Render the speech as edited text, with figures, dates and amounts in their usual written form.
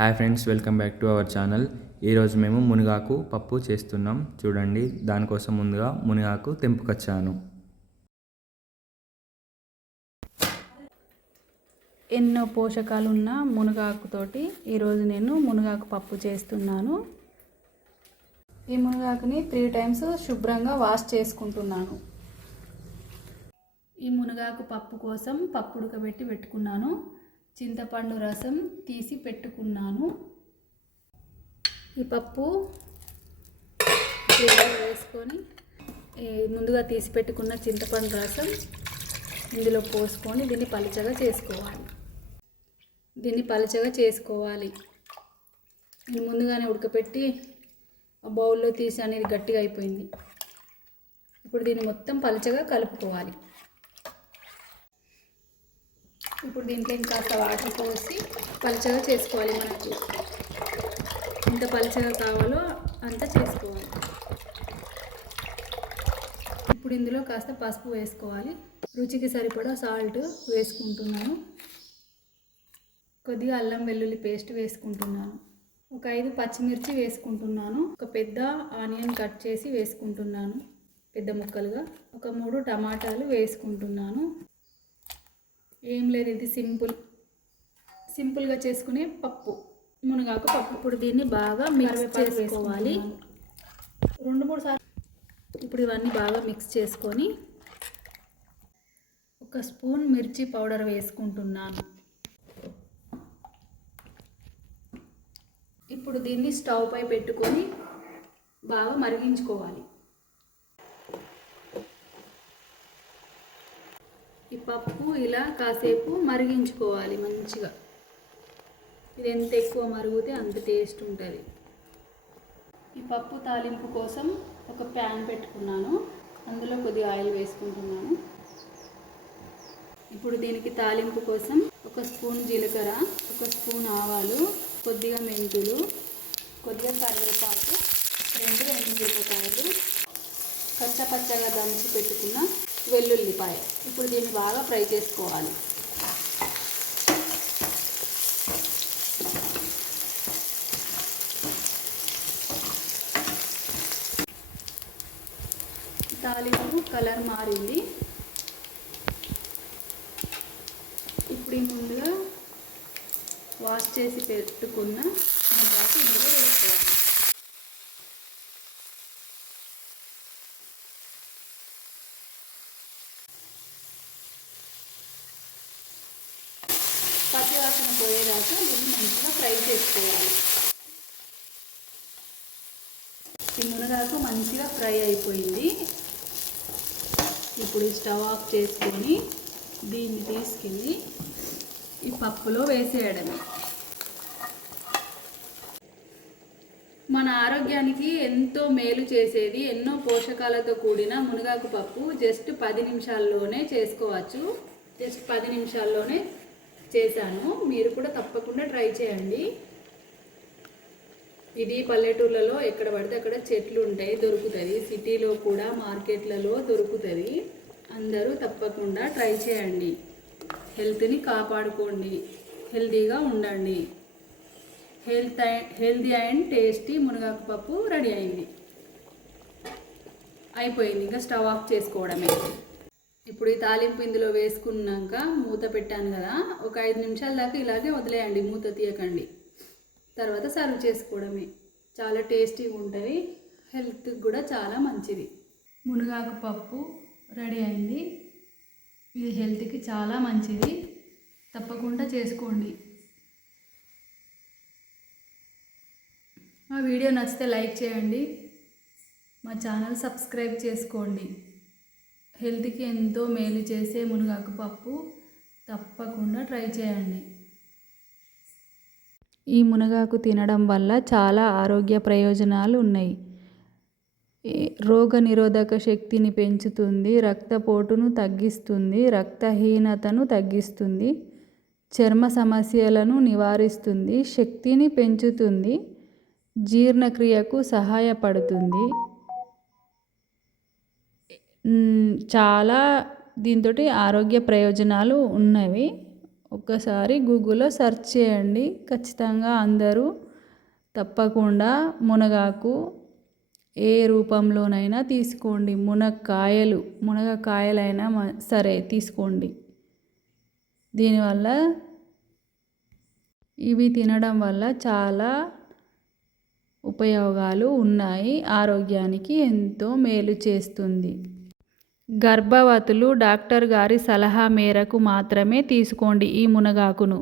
Hi friends, welcome back to our channel. ఈరోజు మేము మునగాకు పప్పు చేస్తున్నాం. చూడండి, దానికోసం ముందుగా మునగాకు తెంపుకొచ్చాను. ఎన్నో పోషకాలు ఉన్న మునగాకుతోటి ఈరోజు నేను మునగాకు పప్పు చేస్తున్నాను. ఈ మునగాకుని 3 times శుభ్రంగా వాష్ చేసుకుంటున్నాను. ఈ మునగాకు పప్పు కోసం పప్పు ఉడకబెట్టి పెట్టుకున్నాను. చింతపండు రసం తీసి పెట్టుకున్నాను. ఈ పప్పు వేసుకొని ముందుగా తీసి పెట్టుకున్న చింతపండు రసం ఇందులో పోసుకొని దీన్ని పలుచగా చేసుకోవాలి. నేను ముందుగానే ఉడకపెట్టి ఆ బౌల్లో తీసి అనేది గట్టిగా అయిపోయింది. ఇప్పుడు దీన్ని మొత్తం పలుచగా కలుపుకోవాలి. ఇప్పుడు దీంట్లో ఇంకాస్త వాటర్ పోసి పలుచగా చేసుకోవాలి. మనకి ఎంత పలుచగా కావాలో అంత చేసుకోవాలి. ఇప్పుడు ఇందులో కాస్త పసుపు వేసుకోవాలి. రుచికి సరిపడా సాల్ట్ వేసుకుంటున్నాను. కొద్దిగా అల్లం వెల్లుల్లి పేస్ట్ వేసుకుంటున్నాను. ఒక 5 పచ్చిమిర్చి వేసుకుంటున్నాను. ఒక పెద్ద ఆనియన్ కట్ చేసి వేసుకుంటున్నాను పెద్ద ముక్కలుగా. ఒక 3 టమాటాలు వేసుకుంటున్నాను. ఏం లేదు, ఇది సింపుల్గా చేసుకునే పప్పు, మునగాకు పప్పు. ఇప్పుడు దీన్ని బాగా మిక్స్ చేసుకోవాలి 2-3 సార్లు. ఇప్పుడు ఇవన్నీ బాగా మిక్స్ చేసుకొని 1 స్పూన్ మిర్చి పౌడర్ వేసుకుంటున్నాను. ఇప్పుడు దీన్ని స్టవ్ పై పెట్టుకొని బాగా మరిగించుకోవాలి. ఈ పప్పు ఇలా కాసేపు మరిగించుకోవాలి మంచిగా. ఇది ఎంత ఎక్కువ మరుగుతే అంత టేస్ట్ ఉంటుంది. ఈ పప్పు తాలింపు కోసం ఒక ప్యాన్ పెట్టుకున్నాను. అందులో కొద్దిగా ఆయిల్ వేసుకుంటున్నాను. ఇప్పుడు దీనికి తాలింపు కోసం 1 స్పూన్ జీలకర్ర, 1 స్పూన్ ఆవాలు, కొద్దిగా మెంతులు, కొద్దిగా కరివేపాకు, 2 ఎండుమిరపకాయలు, పచ్చగా దంచి పెట్టుకున్న వెల్లుల్లిపాయ. ఇప్పుడు దీన్ని బాగా ఫ్రై చేసుకోవాలి. తాలింపు కలర్ మారింది. ఇప్పుడు ఈ ముందుగా వాష్ చేసి పెట్టుకున్న మునగాకు ఇందులో వేసుకోవాలి. పచ్చివాసన పోయేదాకా దీన్ని మంచిగా ఫ్రై చేసుకోవాలి. ఈ మునగాకు మంచిగా ఫ్రై అయిపోయింది. ఇప్పుడు స్టవ్ ఆఫ్ చేసుకొని దీన్ని తీసుకెళ్ళి ఈ పప్పులో వేసేయడమే. మన ఆరోగ్యానికి ఎంతో మేలు చేసేది, ఎన్నో పోషకాలతో కూడిన మునగాకు పప్పు జస్ట్ 10 నిమిషాల్లోనే చేసుకోవచ్చు. జస్ట్ 10 నిమిషాల్లోనే చేశాను. మీరు కూడా తప్పకుండా ట్రై చేయండి. ఇది పల్లెటూర్లలో ఎక్కడ పడితే అక్కడ చెట్లు ఉంటాయి, దొరుకుతుంది. సిటీలో కూడా మార్కెట్లలో దొరుకుతుంది. అందరూ తప్పకుండా ట్రై చేయండి. హెల్త్ని కాపాడుకోండి, హెల్తీగా ఉండండి. హెల్తీ అండ్ టేస్టీ మునగాకు పప్పు రెడీ అయిపోయింది. ఇంకా స్టవ్ ఆఫ్ చేసుకోవడమే. ఇప్పుడు ఈ తాలింపు ఇందులో వేసుకున్నాక మూత పెట్టాను కదా, ఒక 5 నిమిషాల దాకా ఇలాగే వదిలేయండి, మూత తీయకండి. తర్వాత సర్వ్ చేసుకోవడమే. చాలా టేస్టీగా ఉంటుంది, హెల్త్కి కూడా చాలా మంచిది. మునగాకు పప్పు రెడీ అయింది. ఇది హెల్త్కి చాలా మంచిది, తప్పకుండా చేసుకోండి. మా వీడియో నచ్చితే లైక్ చేయండి, మా ఛానల్ సబ్స్క్రైబ్ చేసుకోండి. హెల్త్కి ఎంతో మేలు చేసే మునగాకు పప్పు తప్పకుండా ట్రై చేయండి. ఈ మునగాకు తినడం వల్ల చాలా ఆరోగ్య ప్రయోజనాలు ఉన్నాయి. రోగ నిరోధక శక్తిని పెంచుతుంది, రక్తపోటును తగ్గిస్తుంది, రక్తహీనతను తగ్గిస్తుంది, చర్మ సమస్యలను నివారిస్తుంది, శక్తిని పెంచుతుంది, జీర్ణక్రియకు సహాయపడుతుంది. చాలా దీంతో ఆరోగ్య ప్రయోజనాలు ఉన్నవి. ఒక్కసారి గూగుల్లో సెర్చ్ చేయండి. ఖచ్చితంగా అందరూ తప్పకుండా మునగాకు ఏ రూపంలోనైనా తీసుకోండి. మునగకాయలైనా సరే తీసుకోండి. దీనివల్ల ఇవి తినడం వల్ల చాలా ఉపయోగాలు ఉన్నాయి. ఆరోగ్యానికి ఎంతో మేలు చేస్తుంది. గర్భవతులు డాక్టర్ గారి సలహా మేరకు మాత్రమే తీసుకోండి ఈ మునగాకును.